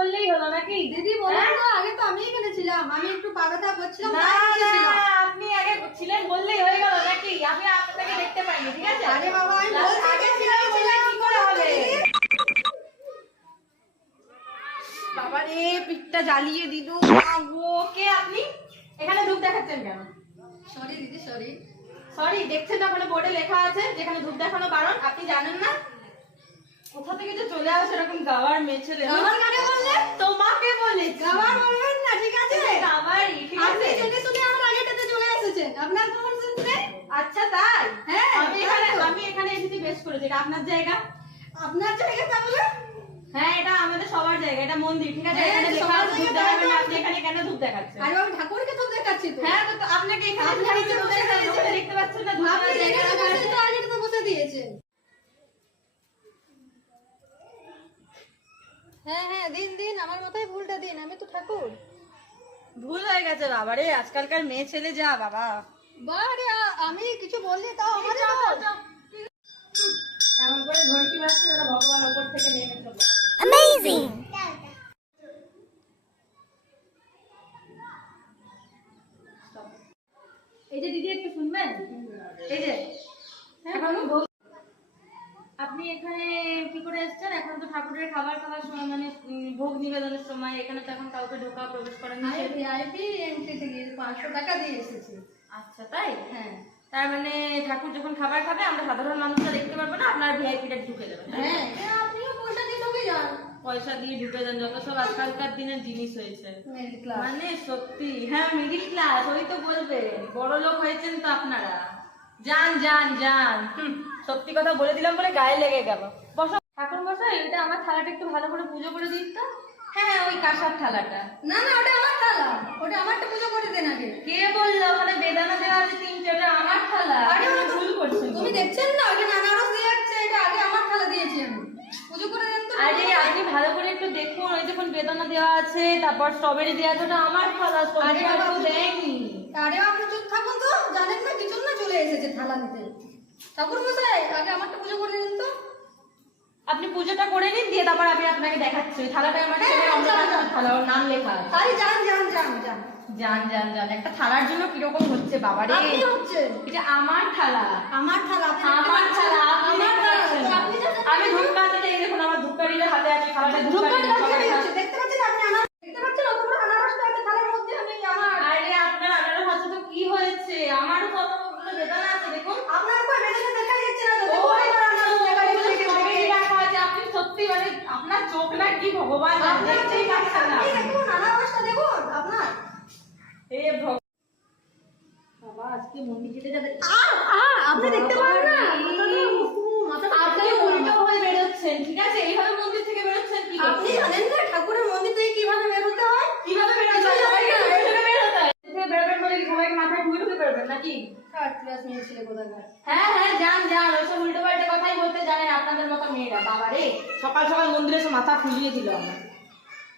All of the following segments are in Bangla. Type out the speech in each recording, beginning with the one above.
বললেই হলো নাকি? দিদি বলুন তো, আগে তো আমি এখানে ছিলাম, আমি একটু পা ব্যথা করছিলাম। না আপনি আগে ছিলেন বললেই হয়ে গেল নাকি? আমি আপনাকে দেখতে পাইনি, ঠিক আছে? আরে বাবা আমি বলছি আগে ছিলাম বললে কি করে হবে? বাবা রে পিঠটা জ্বালিয়ে দিল। ওকে আপনি এখানে ধূপ দেখাচ্ছেন কেন? সরি দিদি সরি। সরি, দেখছেন না ওখানে বোর্ডে লেখা আছে যেখানে ধূপ দেখানো বারণ, আপনি জানেন না? কোথা থেকে যে চলে আসে এরকম গাওয়ার মেয়ে ছেলে। গাওয়ার কাকে বললে? তোমাকে বলেছি। গাওয়ার বলবেন না, ঠিক আছে? গাওয়ারই, ঠিক আপনি আছে? জেনে শুনে আমার আগেটাতে চলে এসেছেন, আপনার খবর শুনতে। আচ্ছা তাই? হ্যাঁ, আমি এখানে এসেছি বেশ করেছি। এটা আপনার জায়গা? আপনার জায়গা তাহলে? হ্যাঁ এটা আমাদের সবার জায়গা, এটা মন্দির, ঠিক আছে? হ্যাঁ, এখানে লেখা সবার আছে ধূপ জায়গা দেখাবেন না, তাই তো। আপনি এখানে কেন ধূপ দেখাচ্ছেন? আরে বাবা ঠাকুরকে তো দেখাচ্ছি তো। হ্যাঁ তো আপনাকে এখানে আপনি ঠাকুর নিচে বসে দেখাচ্ছেন, দিয়েছেন। ওখানে দেখতে পাচ্ছেন না ধূপ আপনি দেওয়ার জেনে জায়গা শুনে আছে? তো আগেটাতে বসে দিয়েছেন। হ্যাঁ হ্যাঁ দিন দিন, আমার মাথায় ভুলটা দিন, আমি তো ঠাকুর। ভুল হয়ে গেছে বাবা রে, আজকালকার মেয়ে ছেলে যা বাবা। বারে আমি কিছু বললি তাও আমারই দোষ। এমন করে ঘন্টি বাজছে ওরা ভগবান উপর থেকে নেমে চলে আসে। Amazing! এই যে দিদি একটু শুনবেন, এই যে এখন আপনি এখানে কি করে এসেছেন? এখন তো ঠাকুরের খাবার খাওয়ার সময়, মানে ভোগ নিবেদনের সময়, এখানে তো এখন কাউকে ঢোকা প্রবেশ করা আমি নিষেধ। ভিআইপি এন্ট্রি থেকে 500 টাকা দিয়ে এসেছি। আচ্ছা তাই? হ্যাঁ তার মানে ঠাকুর যখন খাবার খাবে আমরা সাধারণ মানুষরা দেখতে পারবো না, আপনার ভিআইপিটা ঢুকে যাবে। হ্যাঁ, আপনিও পয়সা দিয়ে ঢুকে যান। পয়সা দিয়ে ঢুকে যান, যত সব আজকালকার দিনের জিনিস হয়েছে। Middle class. মানে সত্যি, হ্যাঁ মিডিল ক্লাস, ওই তো বলবে বড় লোক হয়েছেন তো আপনারা। যান যান যান, সত্যি কথা বলে দিলাম বলে গায়ে লেগে গেল। বসো ঠাকুর মশাই, এটা আমার থালাটা একটু ভালো করে পুজো করে দিন তো। হ্যাঁ ওই কাঁসার থালাটা। না না, ওটা আমার থালা, ওটা আমারটা পুজো করে দেন আগে। কে বললো? ওখানে বেদানা দেওয়া আছে 3-4টা, আমার থালা। আরে আপনি ওটা তো- ভুল করছেন। তুমি দেখছেন না ওখানে আনারস দিয়ে যাচ্ছে, এটা আগে আমার থালা দিয়েছি আমি, পুজো করে দেন তো। আরে আপনি ভালো করে একটু দেখুন, ওই দেখুন বেদানা দেওয়া আছে, তারপর স্ট্রবেরি দেওয়া আছে, ওটা আমার থালা, আরে সবজি আর কেউ দেয়নি। আরে আপনি চুপ থাকুন তো, জানেন না কিছু না চলে এসেছে থালা নিতে। ঠাকুর মশাই আগে আমারটা পুজো করে দিন তো। আপনি পুজোটা করে নিন, দিয়ে তারপর আমি আপনাকে দেখাচ্ছি। ওই থালাটা আমার ছেলে অন্নপ্রাশনের থালা, ওর নাম লেখা আছে। আরে যান যান যান যান। যান যান যান, একটা থালার জন্য কিরকম হচ্ছে বাবা রে। আপনি হচ্ছে এটা আমার থালা, আমার থালা, আপনি দেখতে আমার পাচ্ছেন? থালা, আপনি আমার দেখতে থালা, পাচ্ছেন তো না। আপনি যাচ্ছেন আমি ধূপকাঠিটা, এই দেখুন আমার ধূপকাঠিটা হাতে আছে, থালাটা ধূপকাঠি ধূপকাঠি লাগিয়ে দিয়েছে, দেখতে পাচ্ছেন আপনি আনারস দেখতে পাচ্ছেন, অত বড় আনারসটা আছে থালার মধ্যে, আমি আমার আরে আপনার আনারস আছে তো কি হয়েছে? আমারও কতগুলো বেদানা আছে দেখুন। আপনার কই বেদনা দেখা যাচ্ছে না তো, ও, দেখুন আমার আনারস দেখা ওগুলো যাচ্ছে সবই কিভাবে। রাখা আছে। আপনি সত্যি মানে আপনার চোখ না কি ভগবান, আপনার দেখতেই পাচ্ছেন না। আপনি দেখুন আনারসটা দেখুন আপনার। এ বাবা, আজকে মন্দির যেতে যাবে। আপনি দেখতে পারেন না আপনি উল্টো হয়ে বেরোচ্ছেন, ঠিক আছে? এইভাবে মন্দির থেকে বেরোচ্ছেন কি করে? আপনি জানেন না ঠাকুরের মন্দির থেকে কিভাবে বের হতে হয়? কিভাবে বেরোতে হয়? সবাইকে ঘুরে ঘুরে বেরোতে হয়। থেকে বেরোবেন বলে কি সবাইকে মাথায় ঢুকে ঢুকে বেরোবেন নাকি? থার্ড ক্লাস মেয়ে ছেলে কোথাকার। হ্যাঁ হ্যাঁ যান যান, ওইসব উল্টো পাল্টে কথাই বলতে জানেন আপনাদের মতো মেয়েরা। বাবা রে, সকাল সকাল মন্দিরে এসে মাথা ফুলিয়ে দিল আমার।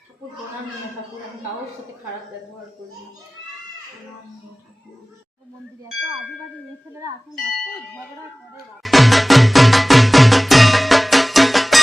ঠাকুর প্রণাম না ঠাকুর, আমি কারোর সাথে খারাপ ব্যবহার করি না। মন্দিরে এত আজে বাজে মেয়ে ছেলেরা আসেন, এত ঝগড়া করে।